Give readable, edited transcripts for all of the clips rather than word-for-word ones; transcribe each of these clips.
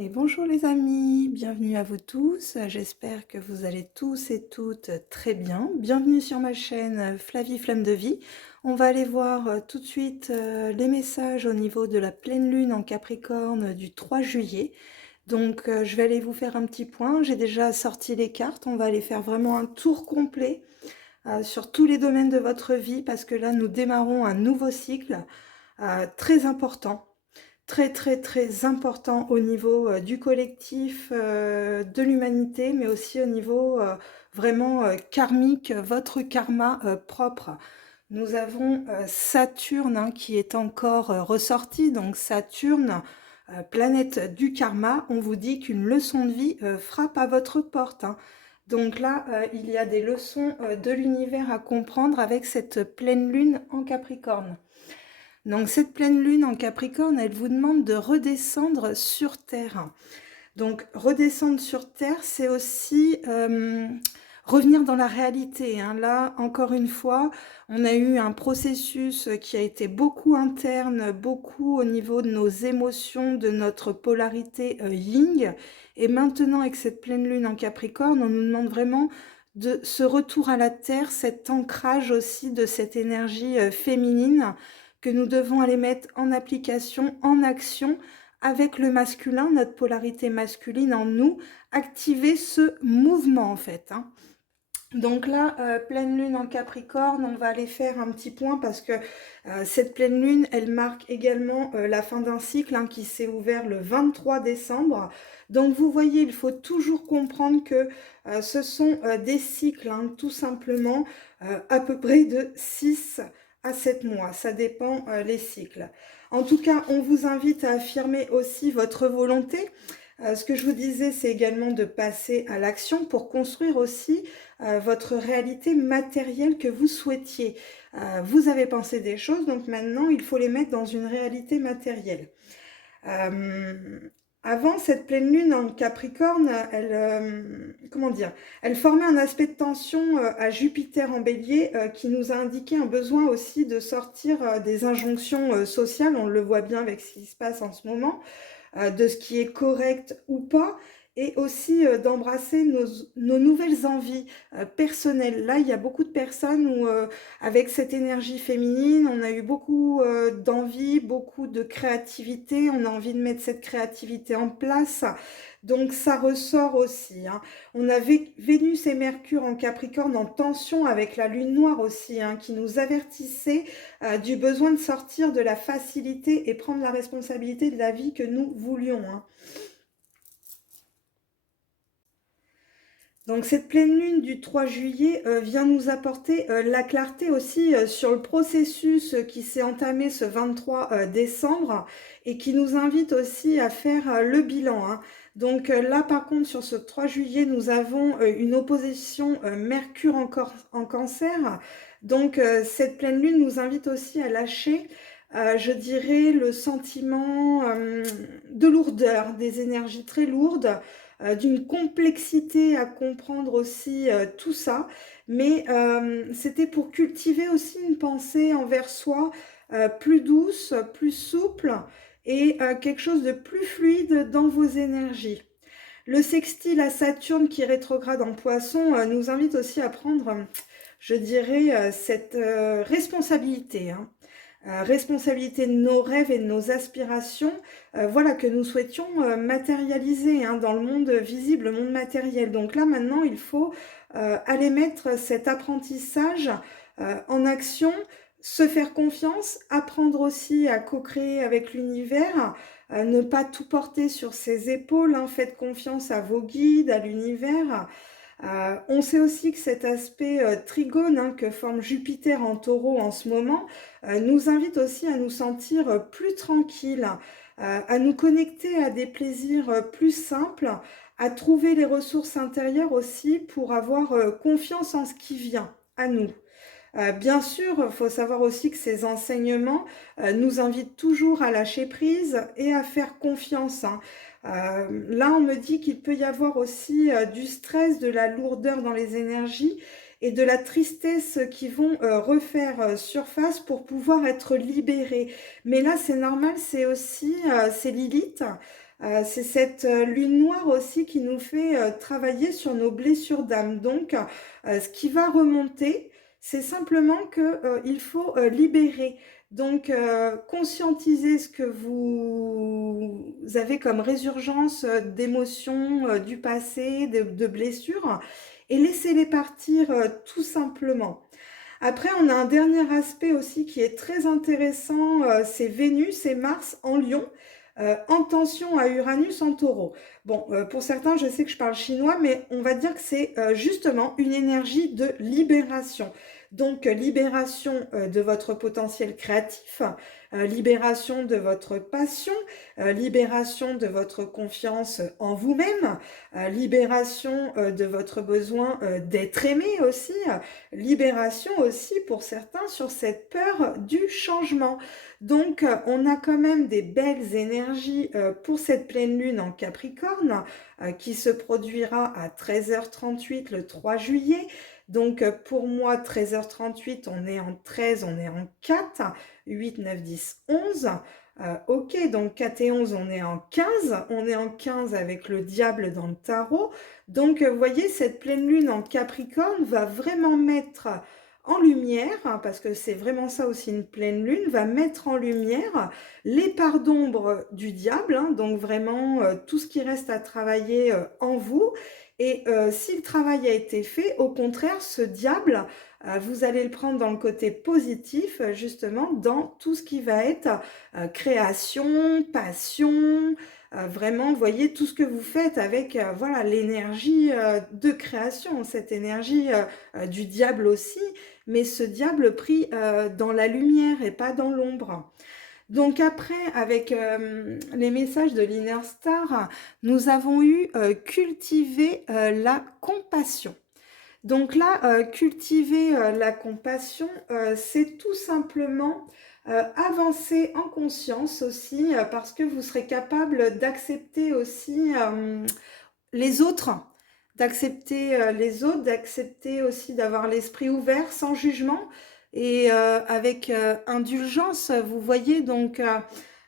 Et bonjour les amis, bienvenue à vous tous, j'espère que vous allez tous et toutes très bien. Bienvenue sur ma chaîne Flavie Flamme de Vie. On va aller voir tout de suite les messages au niveau de la pleine lune en Capricorne du 3 juillet. Donc je vais aller vous faire un petit point, j'ai déjà sorti les cartes, on va aller faire vraiment un tour complet sur tous les domaines de votre vie parce que là nous démarrons un nouveau cycle très important. Très, très, très important au niveau du collectif, de l'humanité, mais aussi au niveau vraiment karmique, votre karma propre. Nous avons Saturne hein, qui est encore ressorti, donc Saturne, planète du karma, on vous dit qu'une leçon de vie frappe à votre porte. Hein. Donc là, il y a des leçons de l'univers à comprendre avec cette pleine lune en Capricorne. Donc cette pleine lune en Capricorne, elle vous demande de redescendre sur Terre. Donc redescendre sur Terre, c'est aussi revenir dans la réalité. Hein. Là, encore une fois, on a eu un processus qui a été beaucoup interne, beaucoup au niveau de nos émotions, de notre polarité yin. Et maintenant, avec cette pleine lune en Capricorne, on nous demande vraiment de ce retour à la Terre, cet ancrage aussi de cette énergie féminine que nous devons aller mettre en application, en action, avec le masculin, notre polarité masculine en nous, activer ce mouvement en fait. Hein. Donc là, pleine lune en Capricorne, on va aller faire un petit point parce que cette pleine lune, elle marque également la fin d'un cycle hein, qui s'est ouvert le 23 décembre. Donc vous voyez, il faut toujours comprendre que ce sont des cycles, hein, tout simplement, à peu près de 6 à 7 mois. Ça dépend les cycles. En tout cas, on vous invite à affirmer aussi votre volonté. Ce que je vous disais, c'est également de passer à l'action pour construire aussi votre réalité matérielle que vous souhaitiez. Vous avez pensé des choses, donc maintenant, il faut les mettre dans une réalité matérielle. Euh, Avant, cette pleine lune en Capricorne, comment dire, elle formait un aspect de tension à Jupiter en Bélier qui nous a indiqué un besoin aussi de sortir des injonctions sociales. On le voit bien avec ce qui se passe en ce moment de ce qui est correct ou pas, et aussi d'embrasser nos nouvelles envies personnelles. Là, il y a beaucoup de personnes où, avec cette énergie féminine, on a eu beaucoup d'envie, beaucoup de créativité, on a envie de mettre cette créativité en place. Donc ça ressort aussi. Hein. On a Vénus et Mercure en Capricorne en tension avec la Lune noire aussi, hein, qui nous avertissait du besoin de sortir de la facilité et prendre la responsabilité de la vie que nous voulions. Hein. Donc cette pleine lune du 3 juillet vient nous apporter la clarté aussi sur le processus qui s'est entamé ce 23 décembre et qui nous invite aussi à faire le bilan. Hein. Donc là par contre sur ce 3 juillet nous avons une opposition Mercure en cancer. Donc cette pleine lune nous invite aussi à lâcher je dirais le sentiment de lourdeur, des énergies très lourdes, d'une complexité à comprendre aussi tout ça, mais c'était pour cultiver aussi une pensée envers soi plus douce, plus souple et quelque chose de plus fluide dans vos énergies. Le sextile à Saturne qui rétrograde en Poisson nous invite aussi à prendre, je dirais, cette responsabilité. Hein. Responsabilité de nos rêves et de nos aspirations, voilà, que nous souhaitions matérialiser hein, dans le monde visible, le monde matériel. Donc là, maintenant, il faut aller mettre cet apprentissage en action, se faire confiance, apprendre aussi à co-créer avec l'univers, ne pas tout porter sur ses épaules, hein, faites confiance à vos guides, à l'univers. On sait aussi que cet aspect trigone hein, que forme Jupiter en taureau en ce moment nous invite aussi à nous sentir plus tranquilles, à nous connecter à des plaisirs plus simples, à trouver les ressources intérieures aussi pour avoir confiance en ce qui vient à nous. Bien sûr, il faut savoir aussi que ces enseignements nous invitent toujours à lâcher prise et à faire confiance. Hein. Là, on me dit qu'il peut y avoir aussi du stress, de la lourdeur dans les énergies et de la tristesse qui vont refaire surface pour pouvoir être libérés. Mais là, c'est normal, c'est aussi, c'est Lilith. C'est cette lune noire aussi qui nous fait travailler sur nos blessures d'âme. Donc, ce qui va remonter, c'est simplement que il faut libérer. Donc, conscientiser ce que vous avez comme résurgence d'émotions du passé, de blessures, et laissez-les partir tout simplement. Après, on a un dernier aspect aussi qui est très intéressant, c'est Vénus et Mars en Lion, en tension à Uranus en Taureau. Bon, pour certains, je sais que je parle chinois, mais on va dire que c'est justement une énergie de libération. Donc, libération de votre potentiel créatif, libération de votre passion, libération de votre confiance en vous-même, libération de votre besoin d'être aimé aussi, libération aussi pour certains sur cette peur du changement. Donc, on a quand même des belles énergies pour cette pleine lune en Capricorne qui se produira à 13h38 le 3 juillet. Donc, pour moi, 13h38, on est en 13, on est en 4, 8, 9, 10, 11. Ok, donc 4 et 11, on est en 15. On est en 15 avec le diable dans le tarot. Donc, vous voyez, cette pleine lune en Capricorne va vraiment mettre en lumière, hein, parce que c'est vraiment ça aussi une pleine lune, va mettre en lumière les parts d'ombre du diable, hein, donc vraiment tout ce qui reste à travailler en vous. Et si le travail a été fait, au contraire, ce diable, vous allez le prendre dans le côté positif, justement, dans tout ce qui va être création, passion, vraiment, vous voyez tout ce que vous faites avec voilà l'énergie de création, cette énergie du diable aussi, mais ce diable pris dans la lumière et pas dans l'ombre. Donc après, avec les messages de l'Inner Star, nous avons eu cultiver la compassion. Donc là, cultiver la compassion, c'est tout simplement avancer en conscience aussi, parce que vous serez capable d'accepter aussi les autres, d'accepter aussi d'avoir l'esprit ouvert, sans jugement et avec indulgence, vous voyez, donc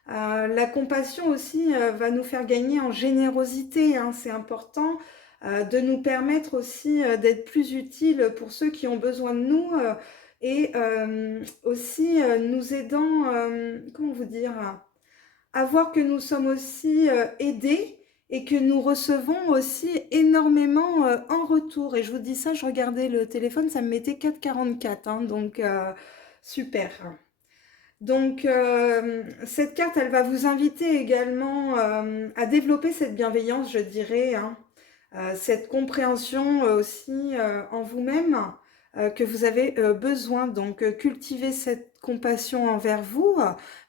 la compassion aussi va nous faire gagner en générosité, hein, c'est important de nous permettre aussi d'être plus utiles pour ceux qui ont besoin de nous et aussi nous aidant, comment vous dire, à voir que nous sommes aussi aidés et que nous recevons aussi énormément en retour. Et je vous dis ça, je regardais le téléphone, ça me mettait 4,44, hein, donc super. Donc cette carte, elle va vous inviter également à développer cette bienveillance, je dirais, hein, cette compréhension aussi en vous-même que vous avez besoin. Donc cultivez cette compassion envers vous,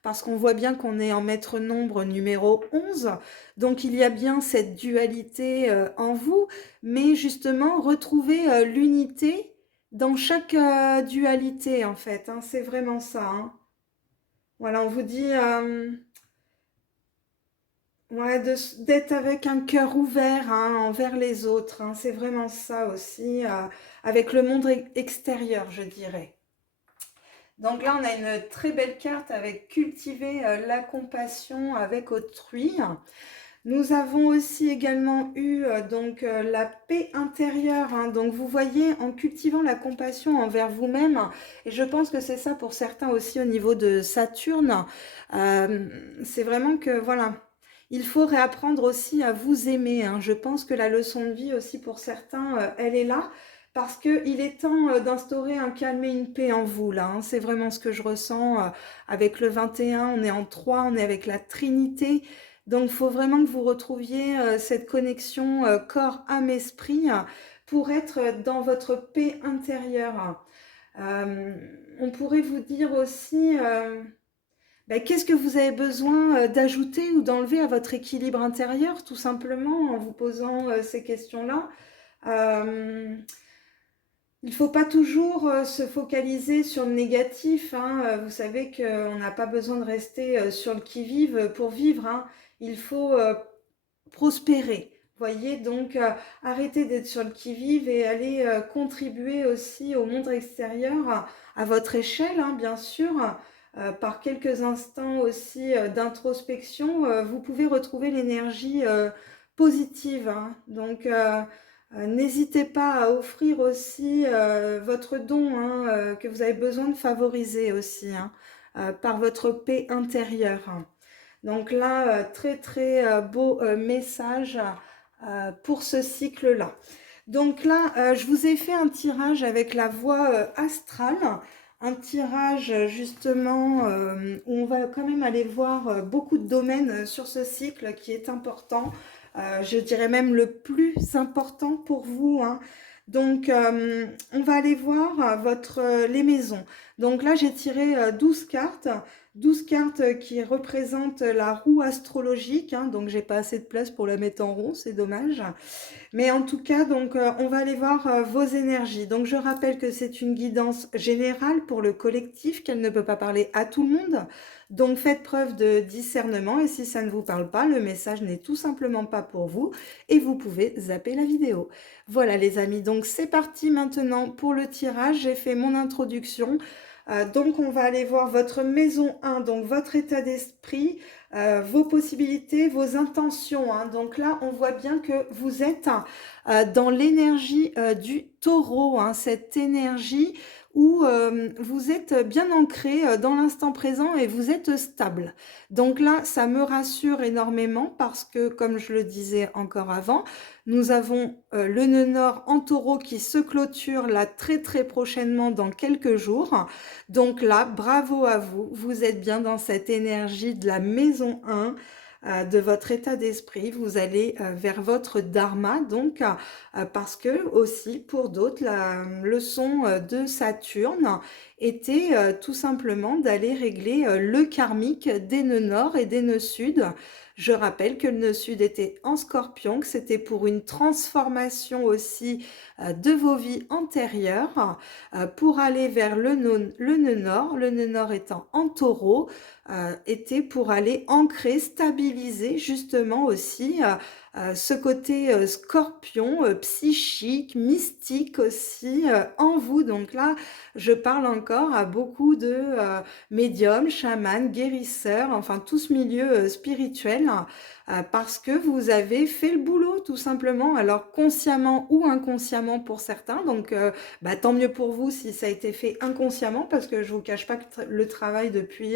parce qu'on voit bien qu'on est en maître nombre numéro 11. Donc il y a bien cette dualité en vous, mais justement retrouver l'unité dans chaque dualité en fait, hein, c'est vraiment ça, hein. Voilà, on vous dit ouais, d'être avec un cœur ouvert hein, envers les autres, hein, c'est vraiment ça aussi, avec le monde extérieur, je dirais. Donc là, on a une très belle carte avec cultiver la compassion avec autrui. Nous avons aussi également eu donc la paix intérieure, hein. Donc vous voyez, en cultivant la compassion envers vous-même, et je pense que c'est ça pour certains aussi au niveau de Saturne, c'est vraiment que voilà, il faut réapprendre aussi à vous aimer, hein. Je pense que la leçon de vie aussi pour certains, elle est là. Parce qu'il est temps d'instaurer un calme et une paix en vous, là, hein. C'est vraiment ce que je ressens avec le 21, on est en 3, on est avec la Trinité. Donc, il faut vraiment que vous retrouviez cette connexion corps, âme, esprit pour être dans votre paix intérieure. Euh, on pourrait vous dire aussi ben, qu'est-ce que vous avez besoin d'ajouter ou d'enlever à votre équilibre intérieur, tout simplement en vous posant ces questions-là. Euh, il ne faut pas toujours se focaliser sur le négatif, hein. Vous savez qu'on n'a pas besoin de rester sur le qui-vive pour vivre, hein. Il faut prospérer. Voyez, donc arrêtez d'être sur le qui-vive et allez contribuer aussi au monde extérieur à votre échelle, hein, bien sûr, par quelques instants aussi d'introspection, vous pouvez retrouver l'énergie positive, hein. Donc, n'hésitez pas à offrir aussi votre don, hein, que vous avez besoin de favoriser aussi, hein, par votre paix intérieure. Donc là, très très beau message pour ce cycle-là. Donc là, je vous ai fait un tirage avec la voie astrale, un tirage justement où on va quand même aller voir beaucoup de domaines sur ce cycle qui est important, je dirais même le plus important pour vous, hein. Donc, on va aller voir les maisons. Donc là, j'ai tiré 12 cartes. 12 cartes qui représentent la roue astrologique, hein, donc j'ai pas assez de place pour la mettre en rond, c'est dommage. Mais en tout cas, donc, on va aller voir vos énergies. Donc, je rappelle que c'est une guidance générale pour le collectif, qu'elle ne peut pas parler à tout le monde. Donc, faites preuve de discernement et si ça ne vous parle pas, le message n'est tout simplement pas pour vous et vous pouvez zapper la vidéo. Voilà les amis, donc c'est parti maintenant pour le tirage. J'ai fait mon introduction. Donc, on va aller voir votre maison 1, donc votre état d'esprit, vos possibilités, vos intentions, hein. Donc là, on voit bien que vous êtes dans l'énergie du taureau, hein, cette énergie où vous êtes bien ancré dans l'instant présent et vous êtes stable. Donc là, ça me rassure énormément parce que, comme je le disais encore avant, nous avons le nœud nord en taureau qui se clôture là très très prochainement dans quelques jours. Donc là, bravo à vous, vous êtes bien dans cette énergie de la maison 1, de votre état d'esprit, vous allez vers votre dharma, donc parce que aussi pour d'autres, la leçon de Saturne était tout simplement d'aller régler le karmique des nœuds nord et des nœuds sud. Je rappelle que le nœud sud était en scorpion, que c'était pour une transformation aussi de vos vies antérieures, pour aller vers le nœud nord. Le nœud nord étant en taureau, était pour aller ancrer, stabiliser justement aussi ce côté scorpion, psychique, mystique aussi en vous. Donc là, je parle encore à beaucoup de médiums, chamans, guérisseurs, enfin tout ce milieu spirituel, parce que vous avez fait le boulot tout simplement, alors consciemment ou inconsciemment pour certains. Donc bah, tant mieux pour vous si ça a été fait inconsciemment, parce que je vous cache pas que le travail depuis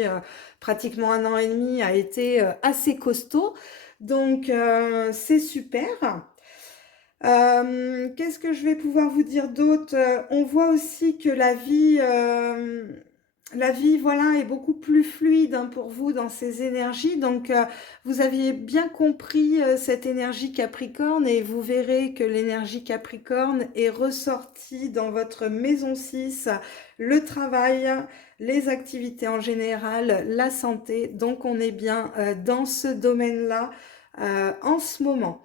pratiquement 1 an et demi a été assez costaud. Donc c'est super. Qu'est-ce que je vais pouvoir vous dire d'autre? On voit aussi que la vie, voilà, est beaucoup plus fluide, hein, pour vous dans ces énergies. Donc, vous aviez bien compris cette énergie Capricorne et vous verrez que l'énergie Capricorne est ressortie dans votre maison 6, le travail, les activités en général, la santé. Donc, on est bien dans ce domaine-là en ce moment.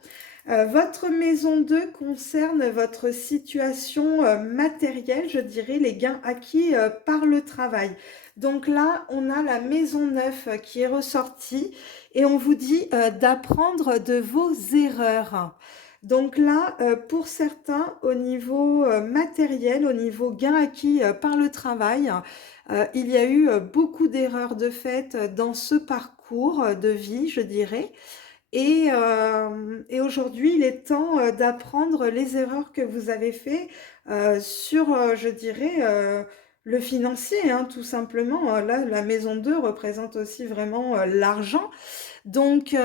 Votre maison 2 concerne votre situation matérielle, je dirais les gains acquis par le travail. Donc là, on a la maison 9 qui est ressortie et on vous dit d'apprendre de vos erreurs. Donc là, pour certains, au niveau matériel, au niveau gains acquis par le travail, il y a eu beaucoup d'erreurs de fait dans ce parcours de vie, je dirais. Et aujourd'hui, il est temps d'apprendre les erreurs que vous avez faites sur, je dirais, le financier, hein, tout simplement. Là, la maison 2 représente aussi vraiment l'argent. Donc,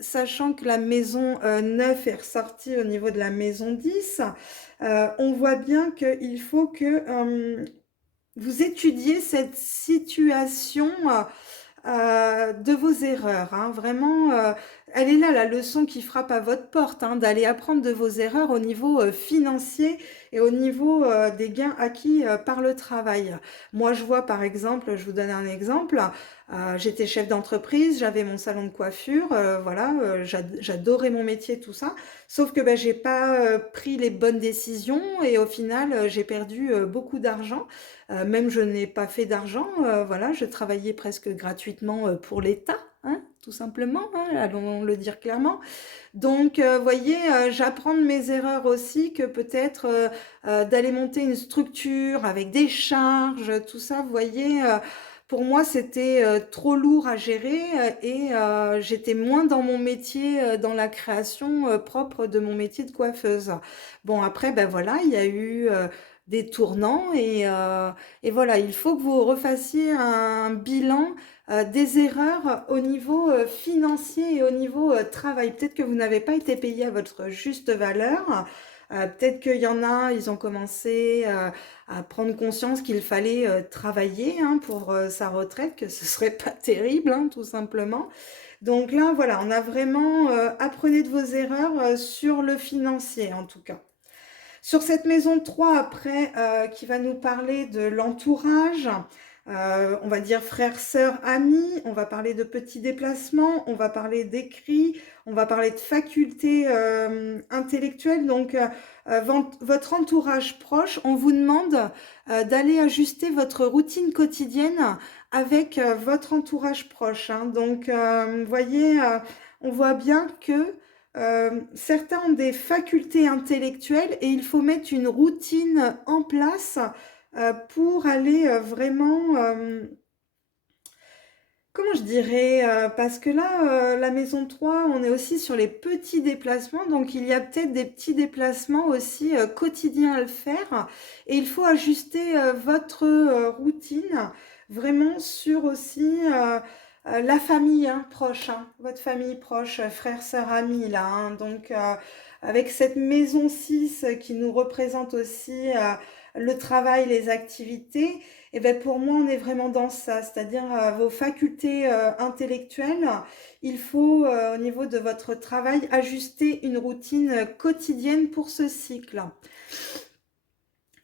sachant que la maison 9 est ressortie au niveau de la maison 10, on voit bien qu'il faut que vous étudiez cette situation de vos erreurs, hein. Vraiment, elle est là la leçon qui frappe à votre porte, hein, d'aller apprendre de vos erreurs au niveau financier et au niveau des gains acquis par le travail. Moi, je vois par exemple, je vous donne un exemple, j'étais chef d'entreprise, j'avais mon salon de coiffure, voilà, j'adorais mon métier, tout ça, sauf que ben, j'ai pas pris les bonnes décisions et au final, j'ai perdu beaucoup d'argent. Même je n'ai pas fait d'argent, voilà, je travaillais presque gratuitement pour l'État, hein, tout simplement, hein, allons le dire clairement. Donc, voyez, j'apprends de mes erreurs aussi que peut-être d'aller monter une structure avec des charges, tout ça, vous voyez, pour moi, c'était trop lourd à gérer et j'étais moins dans mon métier, dans la création propre de mon métier de coiffeuse. Bon, après, ben voilà, il y a eu des tournants et voilà, il faut que vous refassiez un bilan des erreurs au niveau financier et au niveau travail. Peut-être que vous n'avez pas été payé à votre juste valeur. Peut-être qu'il y en a, ils ont commencé à prendre conscience qu'il fallait travailler hein, pour sa retraite, que ce serait pas terrible, hein, tout simplement. Donc là, voilà, on a vraiment apprenez de vos erreurs sur le financier, en tout cas. Sur cette maison 3 après, qui va nous parler de l'entourage, on va dire frères, sœurs, amis, on va parler de petits déplacements, on va parler d'écrits, on va parler de facultés intellectuelles. Donc, votre entourage proche, on vous demande d'aller ajuster votre routine quotidienne avec votre entourage proche. Hein. Donc, vous voyez, on voit bien que certains ont des facultés intellectuelles et il faut mettre une routine en place pour aller vraiment, comment je dirais, parce que là, la maison 3, on est aussi sur les petits déplacements, donc il y a peut-être des petits déplacements aussi quotidiens à le faire et il faut ajuster votre routine vraiment sur aussi la famille hein, proche, hein, votre famille proche, frères, sœurs, amis là. Hein. Donc avec cette maison 6 qui nous représente aussi le travail, les activités, et ben pour moi on est vraiment dans ça, c'est-à-dire vos facultés intellectuelles, il faut au niveau de votre travail ajuster une routine quotidienne pour ce cycle.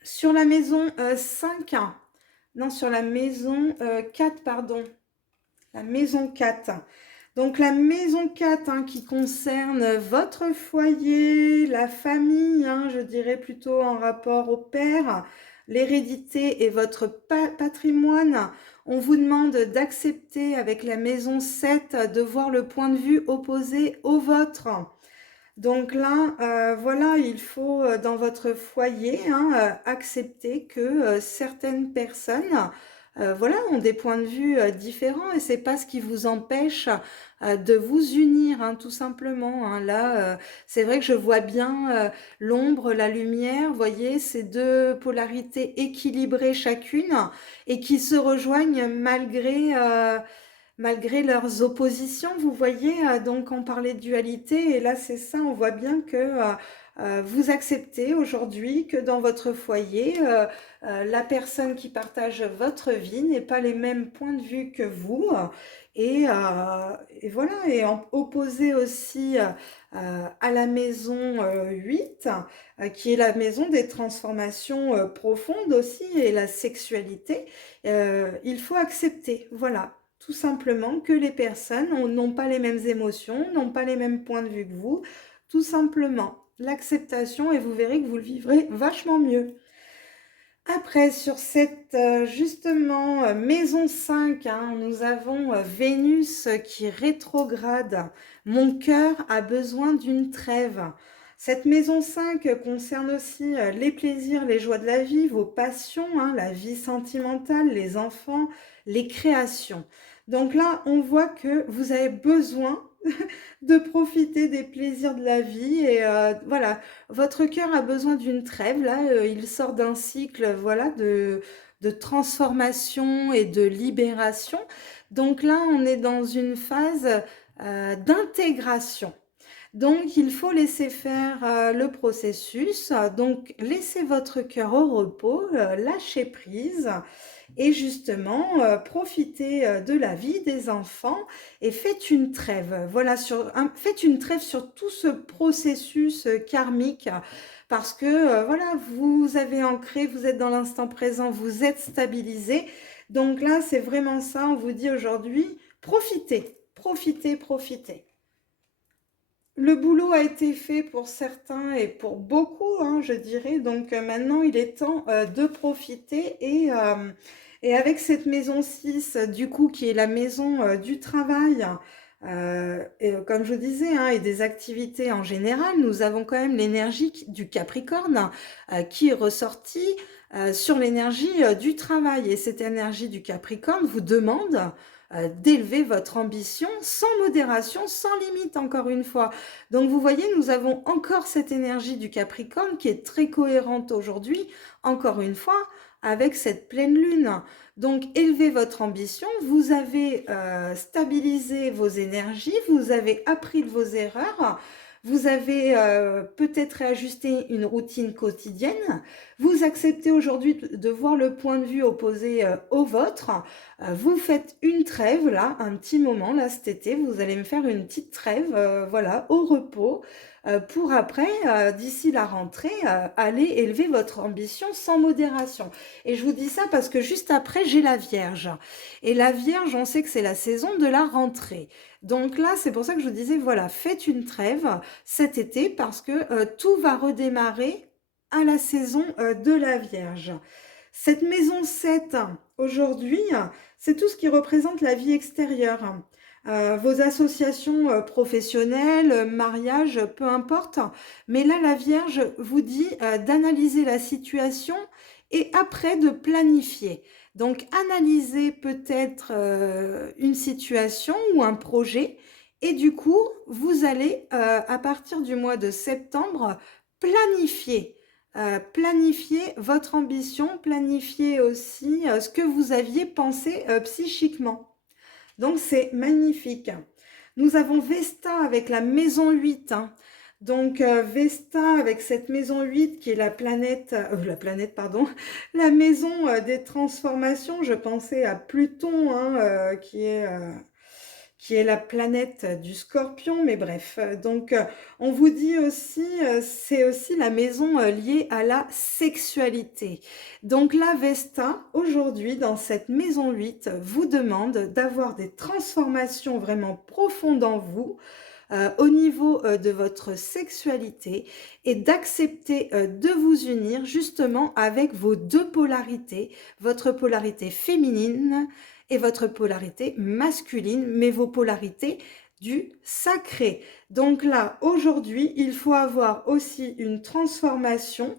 Sur la maison 5, non sur la maison 4, pardon, la maison 4. Donc la maison 4 hein, qui concerne votre foyer, la famille, hein, je dirais plutôt en rapport au père, l'hérédité et votre patrimoine. On vous demande d'accepter avec la maison 7 de voir le point de vue opposé au vôtre. Donc là, voilà, il faut dans votre foyer hein, accepter que certaines personnes voilà, ont des points de vue différents et c'est pas ce qui vous empêche de vous unir, hein, tout simplement. Hein. Là, c'est vrai que je vois bien l'ombre, la lumière, vous voyez, ces deux polarités équilibrées chacune et qui se rejoignent malgré leurs oppositions, vous voyez, donc on parlait de dualité, et là c'est ça, on voit bien que vous acceptez aujourd'hui que dans votre foyer, la personne qui partage votre vie n'est pas les mêmes points de vue que vous, et voilà, et opposé aussi à la maison 8, qui est la maison des transformations profondes aussi, et la sexualité, il faut accepter, voilà tout simplement que les personnes n'ont pas les mêmes émotions, n'ont pas les mêmes points de vue que vous. Tout simplement, l'acceptation et vous verrez que vous le vivrez vachement mieux. Après, sur cette justement maison 5, hein, nous avons Vénus qui rétrograde. Mon cœur a besoin d'une trêve. Cette maison 5 concerne aussi les plaisirs, les joies de la vie, vos passions, hein, la vie sentimentale, les enfants, les créations. Donc là, on voit que vous avez besoin de profiter des plaisirs de la vie et voilà, votre cœur a besoin d'une trêve. Là, il sort d'un cycle, voilà, de transformation et de libération. Donc là, on est dans une phase d'intégration. Donc, il faut laisser faire le processus. Donc, laissez votre cœur au repos, lâchez prise et justement profitez de la vie des enfants et faites une trêve. Voilà, faites une trêve sur tout ce processus karmique parce que voilà, vous avez ancré, vous êtes dans l'instant présent, vous êtes stabilisé. Donc là, c'est vraiment ça, on vous dit aujourd'hui, profitez, profitez, profitez. Le boulot a été fait pour certains et pour beaucoup, hein, je dirais. Donc maintenant, il est temps de profiter. Et avec cette maison 6, du coup, qui est la maison du travail, et, comme je disais, hein, et des activités en général, nous avons quand même l'énergie du Capricorne qui est ressortie. sur l'énergie du travail. Et cette énergie du Capricorne vous demande d'élever votre ambition sans modération, sans limite, encore une fois. Donc vous voyez, nous avons encore cette énergie du Capricorne qui est très cohérente aujourd'hui, encore une fois, avec cette pleine lune. Donc élevez votre ambition, vous avez stabilisé vos énergies, vous avez appris de vos erreurs, vous avez peut-être réajusté une routine quotidienne, vous acceptez aujourd'hui de voir le point de vue opposé au vôtre, vous faites une trêve là, un petit moment là cet été, vous allez me faire une petite trêve, voilà, au repos, pour après, d'ici la rentrée, aller élever votre ambition sans modération. Et je vous dis ça parce que juste après, j'ai la Vierge. Et la Vierge, on sait que c'est la saison de la rentrée. Donc là, c'est pour ça que je vous disais, voilà, faites une trêve cet été parce que tout va redémarrer à la saison de la Vierge. Cette maison 7, aujourd'hui, c'est tout ce qui représente la vie extérieure. Vos associations professionnelles, mariage, peu importe. Mais là, la Vierge vous dit d'analyser la situation et après de planifier. Donc, analysez peut-être une situation ou un projet et du coup, vous allez, à partir du mois de septembre, planifier. Planifier votre ambition, planifier aussi ce que vous aviez pensé psychiquement. Donc c'est magnifique. Nous avons Vesta avec la maison 8, hein. Donc Vesta avec cette maison 8 qui est pardon, la maison des transformations. Je pensais à Pluton, hein, qui est la planète du Scorpion, mais bref. Donc, on vous dit aussi, c'est aussi la maison liée à la sexualité. Donc, la Vesta, aujourd'hui, dans cette maison 8, vous demande d'avoir des transformations vraiment profondes en vous, au niveau de votre sexualité et d'accepter de vous unir justement avec vos deux polarités, votre polarité féminine et votre polarité masculine, mais vos polarités du sacré. Donc là, aujourd'hui, il faut avoir aussi une transformation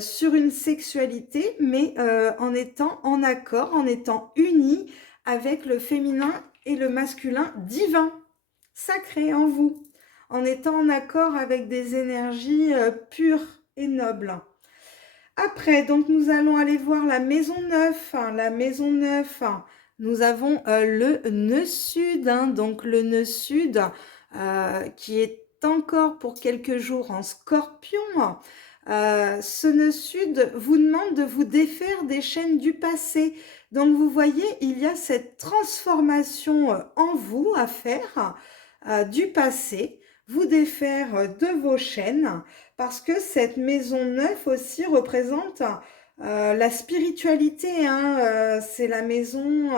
sur une sexualité, mais en étant en accord, en étant unis avec le féminin et le masculin divin, sacré en vous, en étant en accord avec des énergies pures et nobles. Après, donc nous allons aller voir la maison 9. La maison 9, nous avons le nœud sud. Donc le nœud sud qui est encore pour quelques jours en scorpion. Ce nœud sud vous demande de vous défaire des chaînes du passé. Donc vous voyez, il y a cette transformation en vous à faire du passé, vous défaire de vos chaînes, parce que cette maison 9 aussi représente la spiritualité, hein, c'est la maison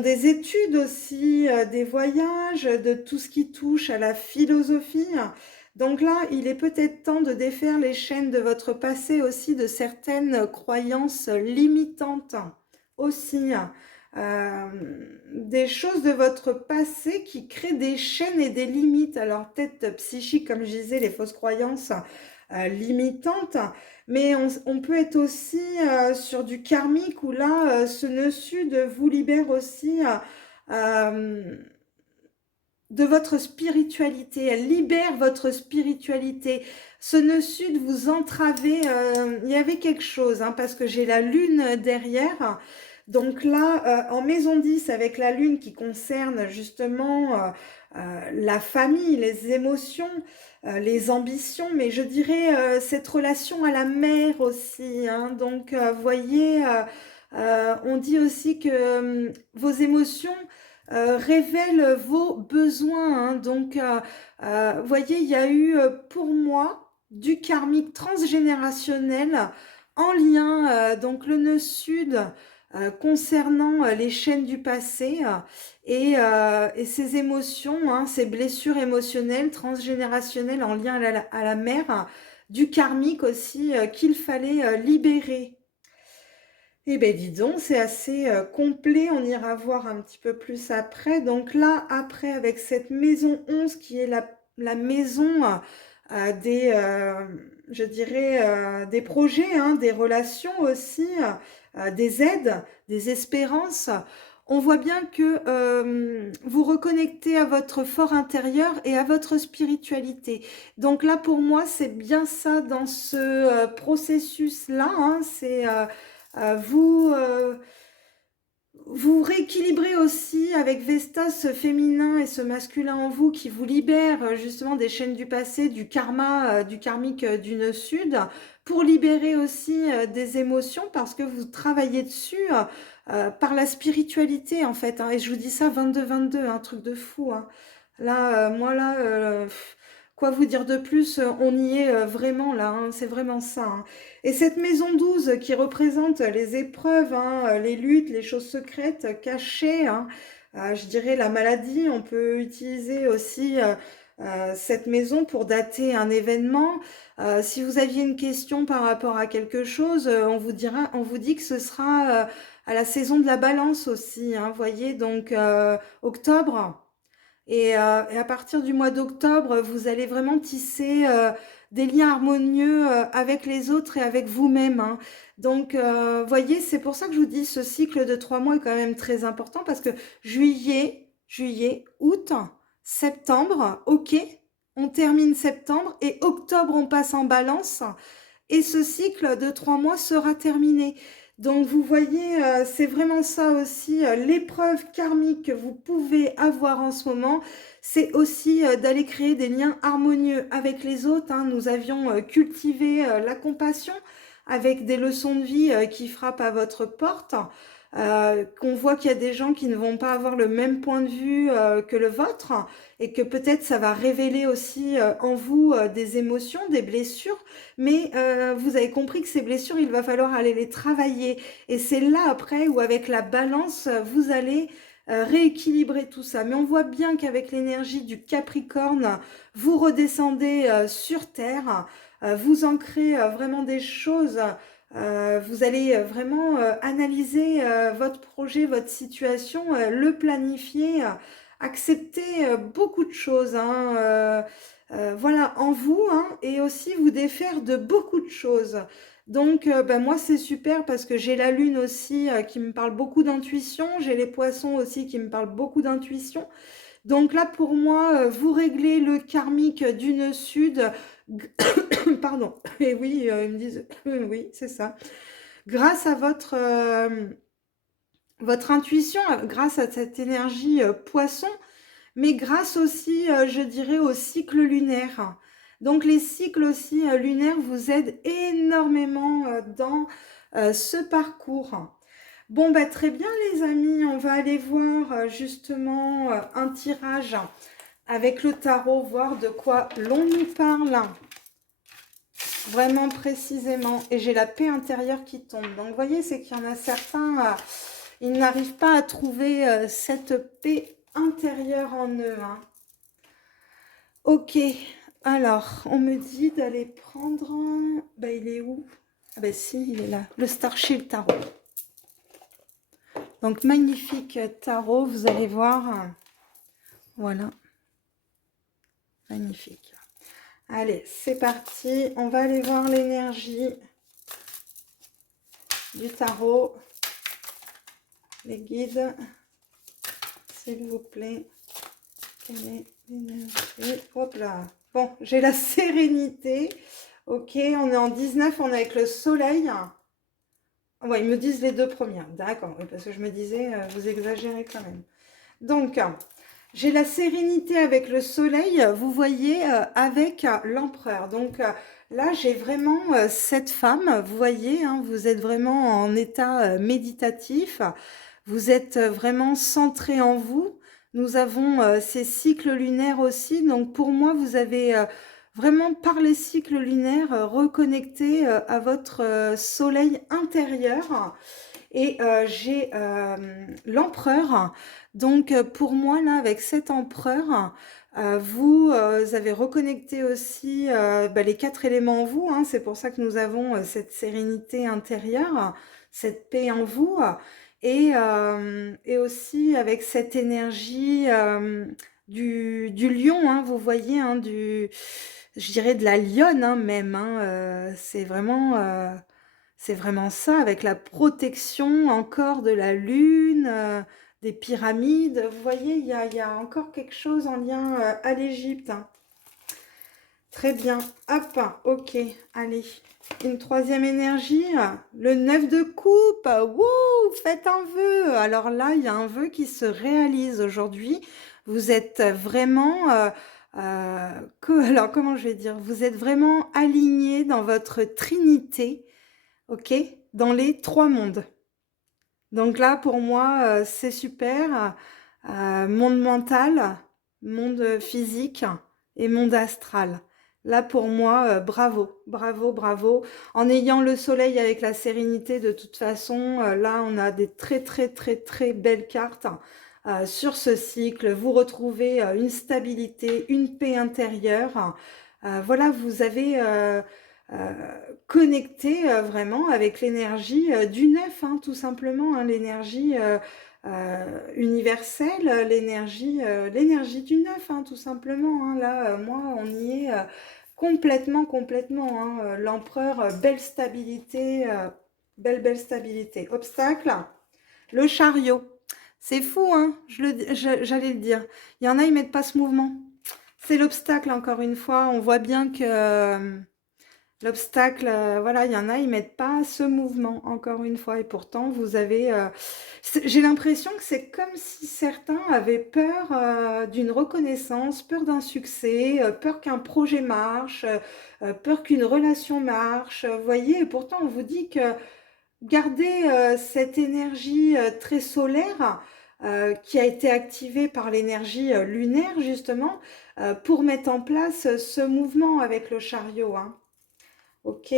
des études aussi, des voyages, de tout ce qui touche à la philosophie. Donc là, il est peut-être temps de défaire les chaînes de votre passé aussi, de certaines croyances limitantes aussi. Euh, des choses de votre passé qui créent des chaînes et des limites. Alors peut-être psychiques, comme je disais, les fausses croyances limitantes, mais on peut être aussi sur du karmique où là, ce nœud sud vous libère aussi de votre spiritualité, elle libère votre spiritualité. Ce nœud sud vous entravez, il y avait quelque chose, hein, parce que j'ai la lune derrière. Donc là, en maison 10, avec la lune qui concerne justement la famille, les émotions, les ambitions, mais je dirais cette relation à la mère aussi, hein. Donc, voyez, on dit aussi que vos émotions révèlent vos besoins, hein. Donc, voyez, il y a eu pour moi du karmique transgénérationnel en lien, donc le nœud sud, concernant les chaînes du passé et ces émotions, hein, ces blessures émotionnelles transgénérationnelles en lien à la mère, du karmique aussi qu'il fallait libérer. Eh bien, dis donc, c'est assez complet. On ira voir un petit peu plus après. Donc là, après, avec cette maison 11 qui est la maison je dirais, des projets, hein, des relations aussi, des aides, des espérances. On voit bien que vous reconnectez à votre fort intérieur et à votre spiritualité. Donc là, pour moi, c'est bien ça dans ce processus-là, hein, c'est vous rééquilibrez aussi avec Vesta ce féminin et ce masculin en vous qui vous libère justement des chaînes du passé, du karma, du karmique du nœud sud, pour libérer aussi des émotions parce que vous travaillez dessus par la spiritualité en fait, hein. Et je vous dis ça 22-22, un truc de fou, hein. Là, moi là, quoi vous dire de plus? On y est vraiment là, hein, c'est vraiment ça, hein. Et cette maison 12 qui représente les épreuves, hein, les luttes, les choses secrètes, cachées, hein, je dirais la maladie, on peut utiliser aussi cette maison pour dater un événement. Si vous aviez une question par rapport à quelque chose, on vous dit que ce sera à la saison de la balance aussi, hein, voyez, donc octobre. Et à partir du mois d'octobre, vous allez vraiment tisser des liens harmonieux avec les autres et avec vous-même, hein. Donc, voyez, c'est pour ça que je vous dis, ce cycle de 3 mois est quand même très important parce que juillet, août, septembre, ok, on termine septembre et octobre, on passe en balance et ce cycle de 3 mois sera terminé. Donc vous voyez, c'est vraiment ça aussi, l'épreuve karmique que vous pouvez avoir en ce moment, c'est aussi d'aller créer des liens harmonieux avec les autres, hein. Nous avions cultivé la compassion avec des leçons de vie qui frappent à votre porte, qu'on voit qu'il y a des gens qui ne vont pas avoir le même point de vue que le vôtre et que peut-être ça va révéler aussi en vous des émotions, des blessures, mais vous avez compris que ces blessures, il va falloir aller les travailler. Et c'est là après où avec la balance, vous allez rééquilibrer tout ça. Mais on voit bien qu'avec l'énergie du Capricorne, vous redescendez sur Terre, vous ancrez vraiment des choses. Vous allez vraiment analyser votre projet, votre situation, le planifier, accepter beaucoup de choses, hein, voilà, en vous, hein, et aussi vous défaire de beaucoup de choses. Donc, ben, moi, c'est super parce que j'ai la lune aussi qui me parle beaucoup d'intuition, j'ai les poissons aussi qui me parlent beaucoup d'intuition. Donc là, pour moi, vous réglez le karmique du nœud sud. Pardon. Et oui, ils me disent, oui, c'est ça. Grâce à votre intuition, grâce à cette énergie poisson, mais grâce aussi, je dirais, au cycle lunaire. Donc les cycles aussi lunaires vous aident énormément dans ce parcours. Bon, bah, très bien les amis, on va aller voir justement un tirage avec le tarot, voir de quoi l'on nous parle vraiment précisément. Et j'ai la paix intérieure qui tombe. Donc vous voyez, c'est qu'il y en a certains, ils n'arrivent pas à trouver cette paix intérieure en eux, hein. Ok, alors on me dit d'aller prendre... Bah, il est où? Ah bah si, il est là. Le Starship Tarot. Donc magnifique tarot, vous allez voir. Voilà. Magnifique. Allez, c'est parti. On va aller voir l'énergie du tarot. Les guides, s'il vous plaît. Quelle est l'énergie? Hop là. Bon, j'ai la sérénité. Ok, on est en 19, on est avec le soleil. Ouais, ils me disent les deux premières. D'accord, oui, parce que je me disais, vous exagérez quand même. Donc, j'ai la sérénité avec le soleil, vous voyez, avec l'empereur. Donc là, j'ai vraiment cette femme, vous voyez, hein, vous êtes vraiment en état méditatif, vous êtes vraiment centré en vous. Nous avons ces cycles lunaires aussi. Donc pour moi, vous avez vraiment par les cycles lunaires reconnecté à votre soleil intérieur. Et j'ai l'empereur. Donc pour moi, là, avec cet empereur, vous avez reconnecté aussi bah, les 4 éléments en vous, hein. C'est pour ça que nous avons cette sérénité intérieure, cette paix en vous. Et aussi avec cette énergie du lion, hein, vous voyez, hein, je dirais de la lionne, hein, même, hein, c'est vraiment ça, avec la protection encore de la lune, des pyramides. Vous voyez, il y a encore quelque chose en lien à l'Égypte, hein. Très bien. Hop, ok, allez. Une troisième énergie, le 9 de coupe. Wouh, faites un vœu. Alors là, il y a un vœu qui se réalise aujourd'hui. Vous êtes vraiment, alors comment je vais dire? Vous êtes vraiment aligné dans votre trinité, ok? Dans les trois mondes. Donc là, pour moi, c'est super. Monde mental, monde physique et monde astral. Là, pour moi, bravo, bravo, bravo. En ayant le soleil avec la sérénité, de toute façon, là, on a des très, très, très, très belles cartes sur ce cycle. Vous retrouvez une stabilité, une paix intérieure. Voilà, vous avez euh, connecté vraiment avec l'énergie du neuf, hein, tout simplement, hein, l'énergie universelle, l'énergie du neuf, hein, tout simplement, hein. Là, moi, on y est complètement, complètement, hein. L'empereur, belle stabilité, belle stabilité. Obstacle, le chariot. C'est fou, hein, j'allais le dire. Il y en a, ils mettent pas ce mouvement. C'est l'obstacle, encore une fois. On voit bien que l'obstacle, voilà, il y en a, ils mettent pas ce mouvement, encore une fois. Et pourtant, vous avez... j'ai l'impression que c'est comme si certains avaient peur d'une reconnaissance, peur d'un succès, peur qu'un projet marche, peur qu'une relation marche. Vous voyez, et pourtant, on vous dit que gardez cette énergie très solaire qui a été activée par l'énergie lunaire, justement, pour mettre en place ce mouvement avec le chariot, hein. Ok,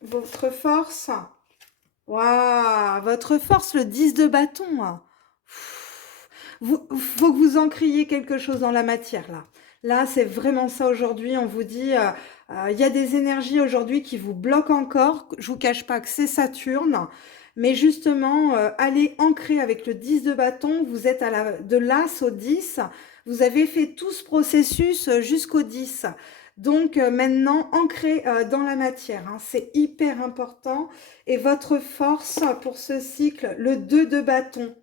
votre force. Waouh, votre force, le 10 de bâton, hein. Faut que vous encriez quelque chose dans la matière, là. Là, c'est vraiment ça aujourd'hui. On vous dit, il y a des énergies aujourd'hui qui vous bloquent encore. Je vous cache pas que c'est Saturne. Mais justement, allez ancrer avec le 10 de bâton. Vous êtes de l'As au 10. Vous avez fait tout ce processus jusqu'au 10. Donc maintenant, ancrez dans la matière, hein, c'est hyper important. Et votre force pour ce cycle, le 2 de bâton.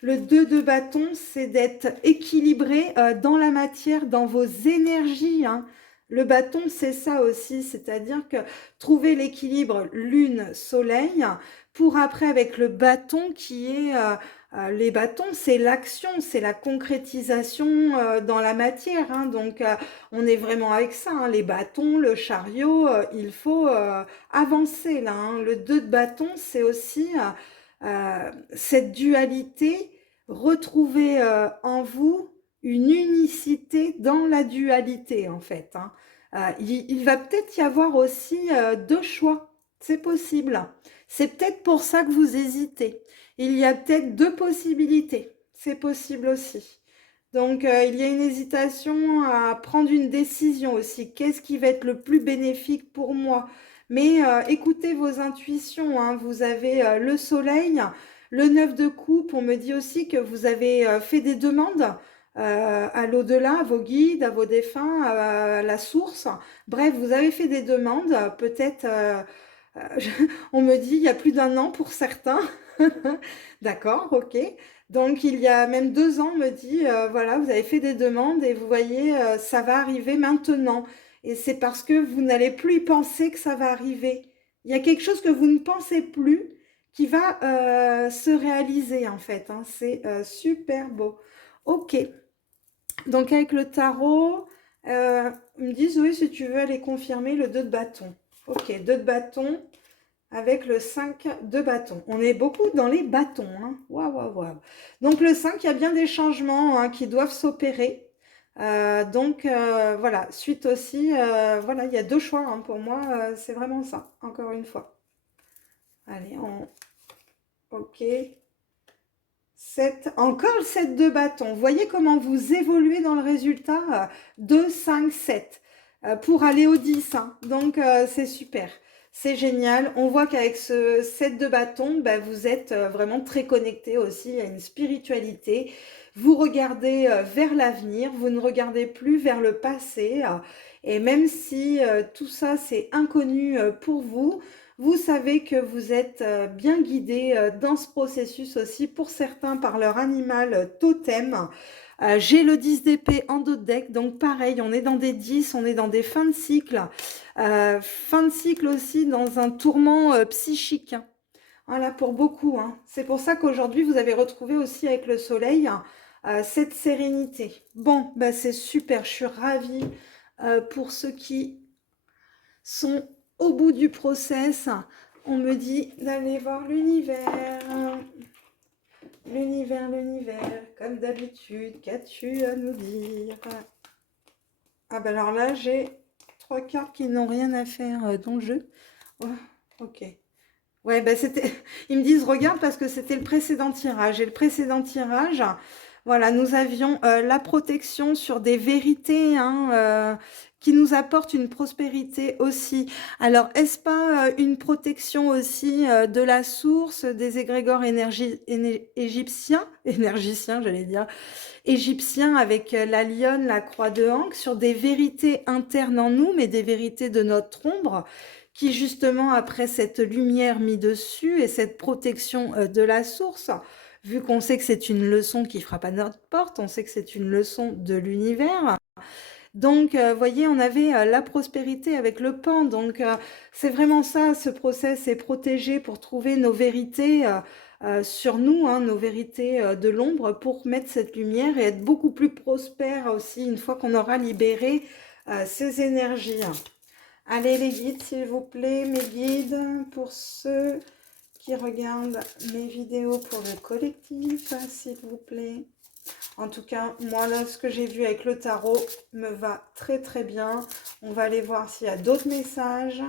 Le 2 de bâton, c'est d'être équilibré dans la matière, dans vos énergies, hein. Le bâton, c'est ça aussi, c'est-à-dire que trouver l'équilibre lune-soleil pour après avec le bâton qui est... les bâtons, c'est l'action, c'est la concrétisation dans la matière, hein. Donc, on est vraiment avec ça, hein. Les bâtons, le chariot, il faut avancer là, hein. Le 2 de bâton, c'est aussi cette dualité, retrouver en vous une unicité dans la dualité, en fait, hein. Il va peut-être y avoir aussi deux choix, c'est possible. C'est peut-être pour ça que vous hésitez. Il y a peut-être deux possibilités, c'est possible aussi. Donc, il y a une hésitation à prendre une décision aussi. Qu'est-ce qui va être le plus bénéfique pour moi? Mais écoutez vos intuitions, hein. Vous avez le soleil, le 9 de coupe. On me dit aussi que vous avez fait des demandes à l'au-delà, à vos guides, à vos défunts, à la source. Bref, vous avez fait des demandes. Peut-être, on me dit, il y a plus d'un an pour certains. D'accord, ok. Donc, il y a même 2 ans, on me dit, voilà, vous avez fait des demandes et vous voyez, ça va arriver maintenant. Et c'est parce que vous n'allez plus y penser que ça va arriver. Il y a quelque chose que vous ne pensez plus qui va se réaliser, en fait, hein. C'est super beau. Ok. Donc, avec le tarot, ils me disent, oui, si tu veux aller confirmer le 2 de bâton. Ok, 2 de bâton avec le 5 de bâton. On est beaucoup dans les bâtons, hein. Waouh, waouh, waouh. Donc le 5, il y a bien des changements hein, qui doivent s'opérer. Donc voilà, suite aussi, voilà, il y a deux choix hein, pour moi, c'est vraiment ça, encore une fois. Allez, ok. 7, encore le 7 de bâton. Voyez comment vous évoluez dans le résultat 2, 5, 7 pour aller au 10, hein. Donc c'est super. C'est génial. On voit qu'avec ce 7 de bâton, bah, vous êtes vraiment très connecté aussi à une spiritualité. vous regardez vers l'avenir, vous ne regardez plus vers le passé. Et même si tout ça c'est inconnu pour vous, vous savez que vous êtes bien guidé dans ce processus aussi, pour certains par leur animal totem. J'ai le 10 d'épée en dos de deck, donc pareil, on est dans des 10, on est dans des fins de cycle. Fin de cycle aussi dans un tourment psychique, hein. Voilà, pour beaucoup, hein. C'est pour ça qu'aujourd'hui, vous avez retrouvé aussi avec le soleil cette sérénité. Bon, bah c'est super, je suis ravie pour ceux qui sont au bout du process. On me dit d'aller voir l'univers. L'univers, l'univers, comme d'habitude, qu'as-tu à nous dire? Ah bah alors là, j'ai 3 cartes qui n'ont rien à faire dans le jeu. Oh, ok. Ouais, bah c'était. Ils me disent regarde parce que c'était le précédent tirage. Et le précédent tirage, voilà, nous avions la protection sur des vérités, hein, qui nous apportent une prospérité aussi. Alors, est-ce pas une protection aussi de la source des égrégores égyptiens, énergiciens, j'allais dire, égyptiens avec la lionne, la croix de Ankh, sur des vérités internes en nous, mais des vérités de notre ombre, qui justement, après cette lumière mise dessus et cette protection de la source, vu qu'on sait que c'est une leçon qui frappe à notre porte, on sait que c'est une leçon de l'univers. Donc, voyez, on avait la prospérité avec le pan. Donc, c'est vraiment ça, ce process est protégé pour trouver nos vérités sur nous, hein, nos vérités de l'ombre, pour mettre cette lumière et être beaucoup plus prospère aussi une fois qu'on aura libéré ces énergies. Allez les guides, s'il vous plaît, mes guides, pour ceux qui regardent mes vidéos pour le collectif, s'il vous plaît. En tout cas, moi, là, ce que j'ai vu avec le tarot me va très, très bien. On va aller voir s'il y a d'autres messages.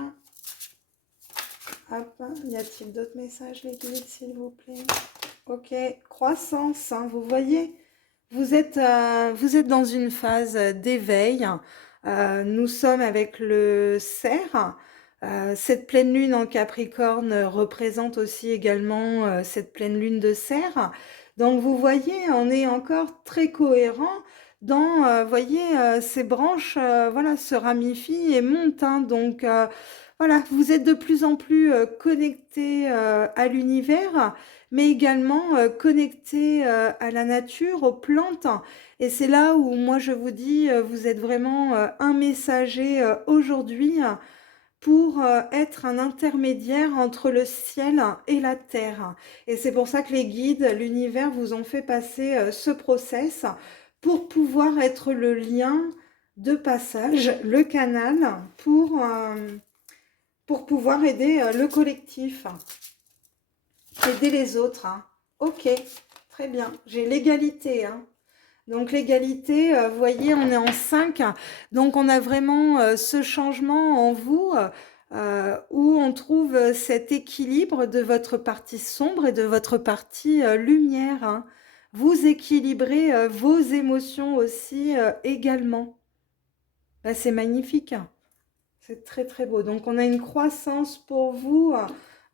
Hop, y a-t-il d'autres messages, les guides, s'il vous plaît? Ok, croissance, hein, vous voyez, vous êtes dans une phase d'éveil. Nous sommes avec le cerf. Cette pleine lune en Capricorne représente aussi également cette pleine lune de cerf. Donc vous voyez, on est encore très cohérent dans, voyez, ces branches, voilà, se ramifient et montent, hein. Donc voilà, vous êtes de plus en plus connectés à l'univers, mais également connectés à la nature, aux plantes. Et c'est là où moi je vous dis, vous êtes vraiment un messager aujourd'hui pour être un intermédiaire entre le ciel et la terre. Et c'est pour ça que les guides, l'univers vous ont fait passer ce process pour pouvoir être le lien de passage, le canal pour pouvoir aider le collectif, aider les autres, hein. Ok, très bien. J'ai l'égalité, hein. Donc l'égalité, vous voyez, on est en 5. Donc on a vraiment ce changement en vous où on trouve cet équilibre de votre partie sombre et de votre partie lumière, hein. Vous équilibrez vos émotions aussi également. Là, c'est magnifique. C'est très très beau. Donc on a une croissance pour vous,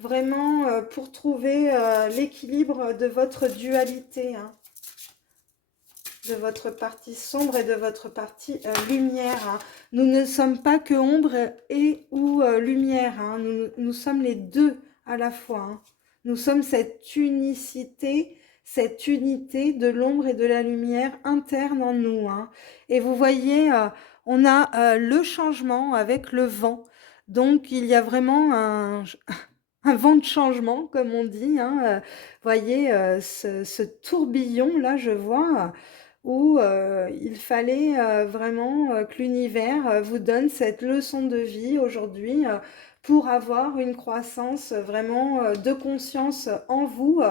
vraiment pour trouver l'équilibre de votre dualité, hein, de votre partie sombre et de votre partie lumière, hein. Nous ne sommes pas que ombre et ou lumière, hein. Nous sommes les deux à la fois, hein. Nous sommes cette unicité, cette unité de l'ombre et de la lumière interne en nous, hein. Et vous voyez, on a le changement avec le vent. Donc il y a vraiment un vent de changement, comme on dit, hein. Voyez ce tourbillon-là, je vois, où il fallait vraiment que l'univers vous donne cette leçon de vie aujourd'hui pour avoir une croissance vraiment de conscience en vous,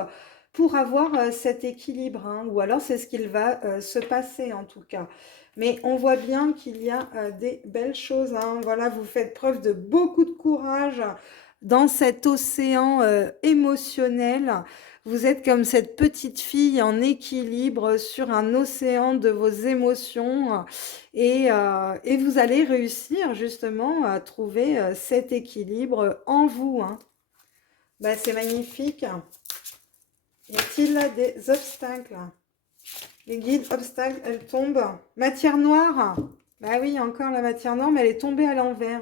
pour avoir cet équilibre, hein. Ou alors c'est ce qu'il va se passer en tout cas. Mais on voit bien qu'il y a des belles choses, hein. Voilà, vous faites preuve de beaucoup de courage dans cet océan émotionnel. Vous êtes comme cette petite fille en équilibre sur un océan de vos émotions et vous allez réussir justement à trouver cet équilibre en vous, hein. Bah, c'est magnifique. Y a-t-il des obstacles? Les guides, obstacles, elle tombe. Matière noire. Bah oui, encore la matière noire, mais elle est tombée à l'envers.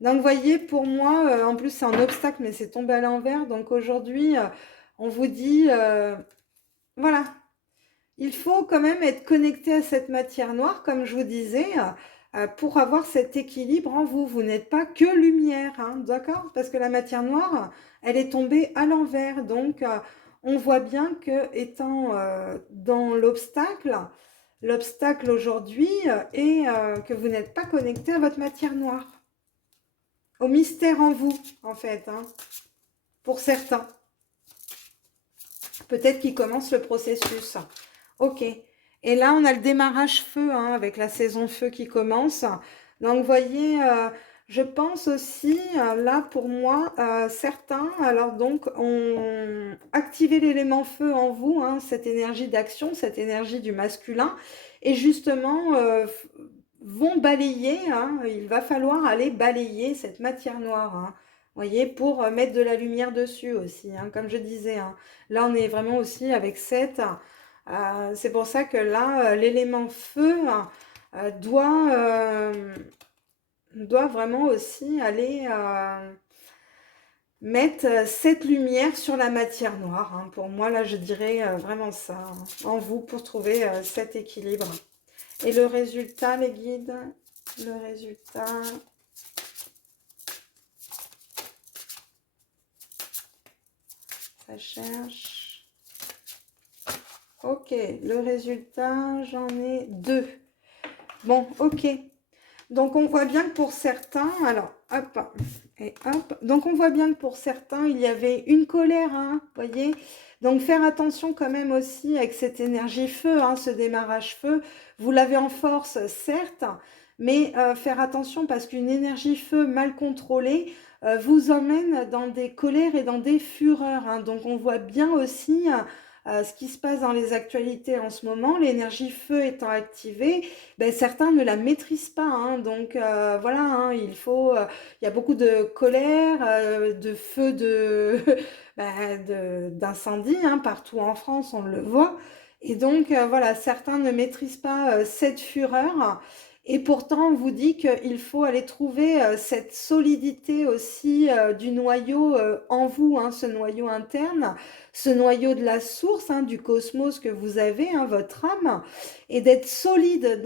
Donc, vous voyez, pour moi, en plus, c'est un obstacle, mais c'est tombé à l'envers. Donc, aujourd'hui, on vous dit, voilà, il faut quand même être connecté à cette matière noire, comme je vous disais, pour avoir cet équilibre en vous. Vous n'êtes pas que lumière, hein, d'accord? Parce que la matière noire, elle est tombée à l'envers. Donc, on voit bien que étant dans l'obstacle, l'obstacle aujourd'hui est que vous n'êtes pas connecté à votre matière noire, au mystère en vous, en fait, hein, pour certains. Peut-être qu'ils commencent le processus. Ok. Et là, on a le démarrage feu, hein, avec la saison feu qui commence. Donc, vous voyez, je pense aussi, là, pour moi, certains, alors donc, ont activé l'élément feu en vous, hein, cette énergie d'action, cette énergie du masculin, et justement, vont balayer, hein, il va falloir aller balayer cette matière noire, hein, vous voyez, pour mettre de la lumière dessus aussi, hein, comme je disais, hein. Là, on est vraiment aussi avec cette... c'est pour ça que là, l'élément feu doit vraiment aussi aller mettre cette lumière sur la matière noire, hein. Pour moi, là, je dirais vraiment ça, hein, en vous, pour trouver cet équilibre. Et le résultat, les guides, le résultat... Ça cherche... Ok, le résultat, j'en ai 2. Bon, ok. Donc, on voit bien que pour certains, alors, hop, et hop. Donc, on voit bien que pour certains, il y avait une colère, hein, voyez. Donc, faire attention quand même aussi avec cette énergie feu, hein, ce démarrage feu. Vous l'avez en force, certes, mais faire attention parce qu'une énergie feu mal contrôlée vous emmène dans des colères et dans des fureurs, hein. Donc, on voit bien aussi... ce qui se passe dans les actualités en ce moment, l'énergie feu étant activée, ben, certains ne la maîtrisent pas, hein. Donc voilà, hein, il y a beaucoup de colère, de feu, d'incendie, hein, partout en France, on le voit. Et donc voilà, certains ne maîtrisent pas cette fureur. Et pourtant, on vous dit qu'il faut aller trouver cette solidité aussi du noyau en vous, hein, ce noyau interne, ce noyau de la source, hein, du cosmos que vous avez, hein, votre âme, et d'être solide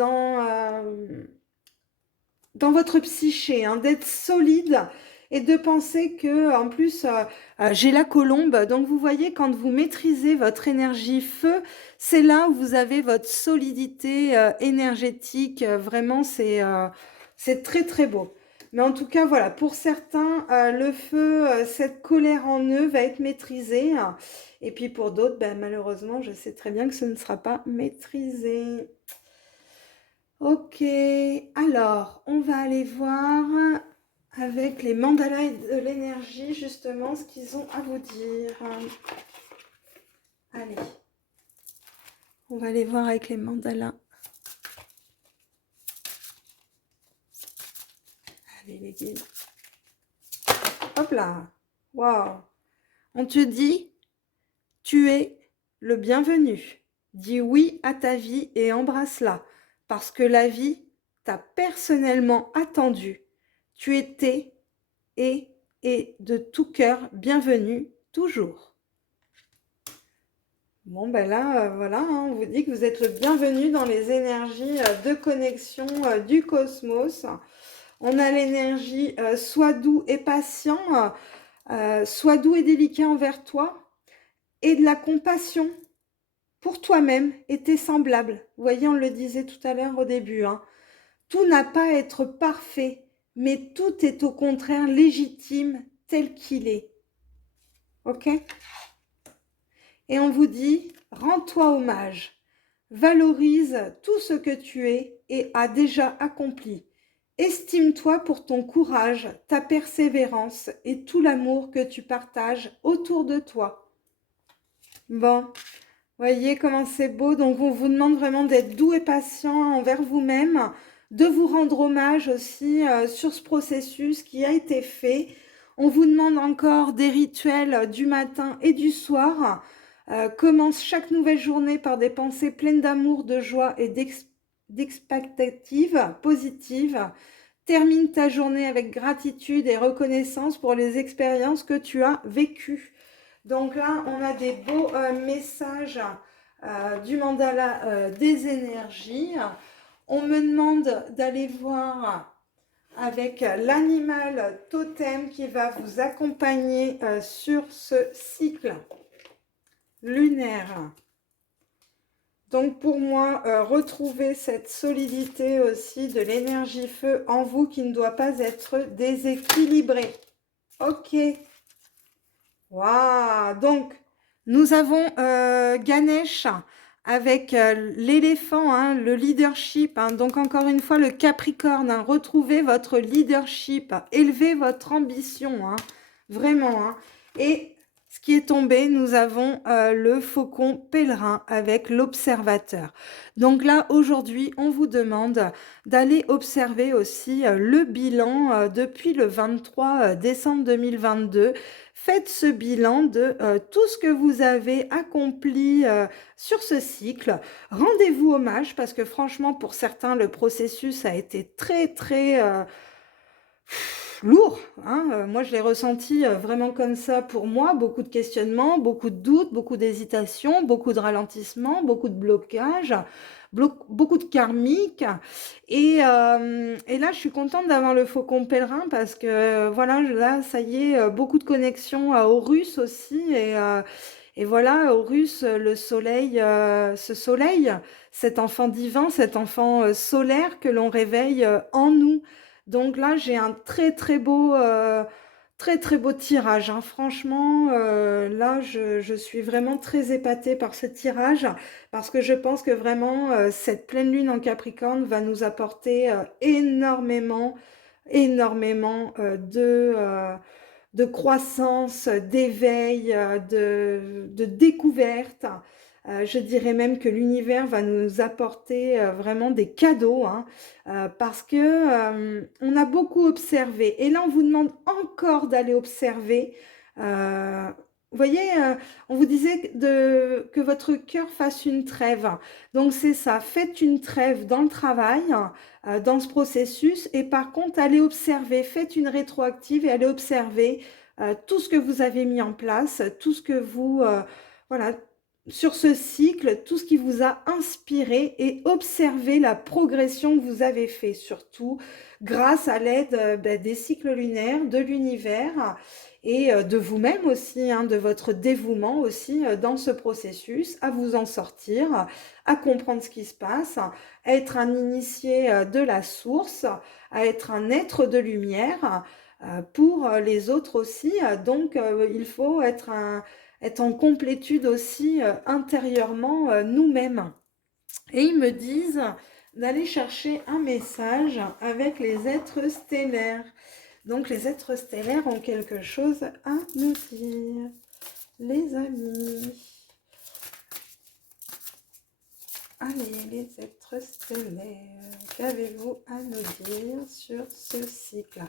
dans votre psyché, hein, d'être solide et de penser que, en plus, j'ai la colombe. Donc, vous voyez, quand vous maîtrisez votre énergie feu, c'est là où vous avez votre solidité énergétique. Vraiment, c'est très, très beau. Mais en tout cas, voilà, pour certains, le feu, cette colère en eux va être maîtrisée. Et puis pour d'autres, ben, malheureusement, je sais très bien que ce ne sera pas maîtrisé. Ok, alors, on va aller voir avec les mandalas de l'énergie, justement, ce qu'ils ont à vous dire. Allez, on va aller voir avec les mandalas. Allez, les guides. Hop là, waouh. On te dit, tu es le bienvenu. Dis oui à ta vie et embrasse-la, parce que la vie t'a personnellement attendu. Tu étais et de tout cœur bienvenue toujours. Bon, ben là, voilà, hein, on vous dit que vous êtes le bienvenu dans les énergies de connexion du cosmos. On a l'énergie sois doux et patient, sois doux et délicat envers toi, et de la compassion pour toi-même et tes semblables. Vous voyez, on le disait tout à l'heure au début, hein. Tout n'a pas à être parfait, mais tout est au contraire légitime tel qu'il est. Ok ? Et on vous dit, rends-toi hommage, valorise tout ce que tu es et as déjà accompli. Estime-toi pour ton courage, ta persévérance et tout l'amour que tu partages autour de toi. Bon, voyez comment c'est beau. Donc, on vous demande vraiment d'être doux et patient envers vous-même, de vous rendre hommage aussi sur ce processus qui a été fait. On vous demande encore des rituels du matin et du soir Commence chaque nouvelle journée par des pensées pleines d'amour, de joie et d'expectatives positives. Termine ta journée avec gratitude et reconnaissance pour les expériences que tu as vécues. Donc là, on a des beaux messages du mandala des énergies. On me demande d'aller voir avec l'animal totem qui va vous accompagner sur ce cycle lunaire. Donc pour moi, retrouver cette solidité aussi de l'énergie feu en vous qui ne doit pas être déséquilibrée. Ok. Waouh. Donc, nous avons Ganesh avec l'éléphant, hein, le leadership. Hein. Donc encore une fois, le Capricorne, hein, retrouvez votre leadership, élevez votre ambition, hein, vraiment. Hein. Et ce qui est tombé, nous avons le faucon pèlerin avec l'observateur. Donc là, aujourd'hui, on vous demande d'aller observer aussi le bilan depuis le 23 décembre 2022. Faites ce bilan de tout ce que vous avez accompli sur ce cycle. Rendez-vous hommage parce que franchement, pour certains, le processus a été très lourd. Hein. Moi, je l'ai ressenti vraiment comme ça pour moi. Beaucoup de questionnements, beaucoup de doutes, beaucoup d'hésitations, beaucoup de ralentissements, beaucoup de blocages, beaucoup de karmiques. Et là, je suis contente d'avoir le faucon pèlerin parce que voilà, là, ça y est, beaucoup de connexions à Horus aussi. Et voilà, Horus, le soleil, ce soleil, cet enfant divin, cet enfant solaire que l'on réveille en nous. Donc là, j'ai un très beau tirage. Hein. Franchement, là, je suis vraiment très épatée par ce tirage parce que je pense que vraiment, cette pleine lune en Capricorne va nous apporter énormément de croissance, d'éveil, de découverte. Je dirais même que l'univers va nous apporter vraiment des cadeaux, hein, parce que on a beaucoup observé. Et là, on vous demande encore d'aller observer. Euh, vous voyez, on vous disait que votre cœur fasse une trêve. Donc c'est ça, faites une trêve dans le travail, dans ce processus, et par contre, allez observer, faites une rétroactive et allez observer tout ce que vous avez mis en place, tout ce que vous, voilà, sur ce cycle, tout ce qui vous a inspiré et observez la progression que vous avez fait, surtout grâce à l'aide des cycles lunaires, de l'univers et de vous-même aussi, hein, de votre dévouement aussi dans ce processus, à vous en sortir, à comprendre ce qui se passe, à être un initié de la source, à être un être de lumière pour les autres aussi. Donc, il faut être en complétude aussi intérieurement nous-mêmes. Et ils me disent d'aller chercher un message avec les êtres stellaires. Donc les êtres stellaires ont quelque chose à nous dire, les amis. Allez, les êtres stellaires, qu'avez-vous à nous dire sur ce cycle?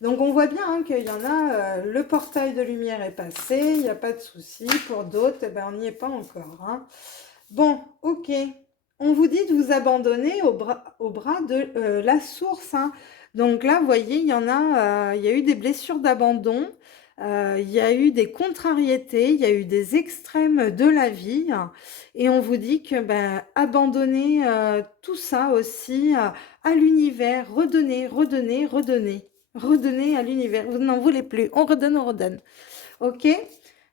Donc on voit bien hein, qu'il y en a, le portail de lumière est passé, il n'y a pas de souci. Pour d'autres, eh ben, on n'y est pas encore. Hein. Bon, ok. On vous dit de vous abandonner au bras de la source. Hein. Donc là, vous voyez, il y a eu des blessures d'abandon, il y a eu des contrariétés, il y a eu des extrêmes de la vie. Et on vous dit que ben, abandonnez tout ça aussi à l'univers, redonnez à l'univers. Vous n'en voulez plus, on redonne, on redonne. Ok?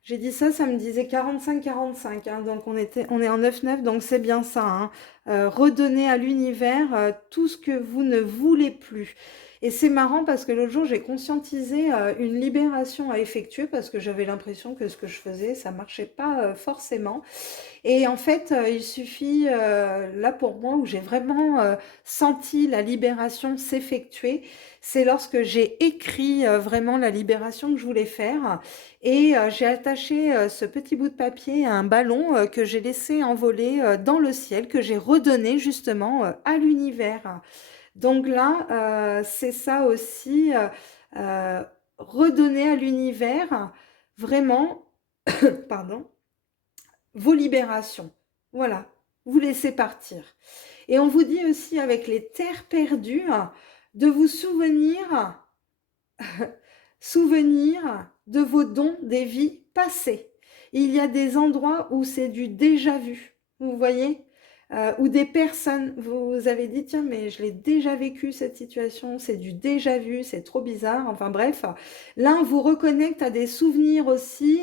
J'ai dit ça, ça me disait 45-45, hein, donc on est en 9-9, donc c'est bien ça. Hein. Redonnez à l'univers tout ce que vous ne voulez plus. Et c'est marrant parce que l'autre jour, j'ai conscientisé une libération à effectuer parce que j'avais l'impression que ce que je faisais, ça marchait pas forcément. Et en fait, il suffit, là pour moi, où j'ai vraiment senti la libération s'effectuer, c'est lorsque j'ai écrit vraiment la libération que je voulais faire. Et j'ai attaché ce petit bout de papier à un ballon que j'ai laissé envoler dans le ciel, que j'ai redonné justement à l'univers. Donc là, c'est ça aussi, euh, redonner à l'univers, vraiment, pardon, vos libérations. Voilà, vous laissez partir. Et on vous dit aussi avec les terres perdues de vous souvenir de vos dons des vies passées. Il y a des endroits où c'est du déjà vu, vous voyez, ou des personnes, vous avez dit, tiens, mais je l'ai déjà vécu cette situation, c'est du déjà vu, c'est trop bizarre, enfin bref. Là, on vous reconnecte à des souvenirs aussi,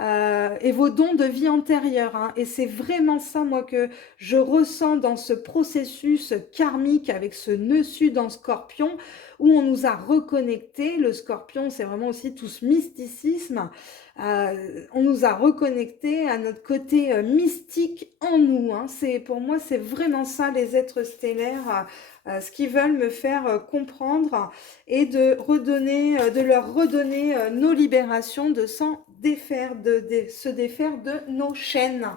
et vos dons de vie antérieure, hein. Et c'est vraiment ça, moi, que je ressens dans ce processus karmique avec ce nœud sud en scorpion, où on nous a reconnectés. Le scorpion, c'est vraiment aussi tout ce mysticisme. On nous a reconnectés à notre côté mystique en nous, hein. Pour moi, c'est vraiment ça, les êtres stellaires, ce qu'ils veulent me faire comprendre et de leur redonner nos libérations, de s'en défaire, de se défaire de nos chaînes.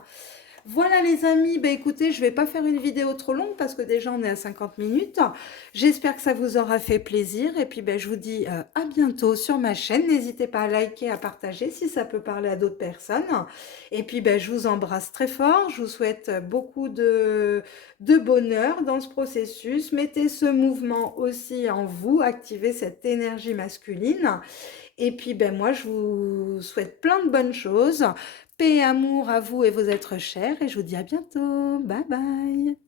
Voilà les amis, bah écoutez, je ne vais pas faire une vidéo trop longue parce que déjà on est à 50 minutes. J'espère que ça vous aura fait plaisir et puis bah, je vous dis à bientôt sur ma chaîne. N'hésitez pas à liker, à partager si ça peut parler à d'autres personnes. Et puis bah, je vous embrasse très fort, je vous souhaite beaucoup de bonheur dans ce processus. Mettez ce mouvement aussi en vous, activez cette énergie masculine. Et puis ben moi, je vous souhaite plein de bonnes choses. Paix et amour à vous et vos êtres chers. Et je vous dis à bientôt. Bye bye.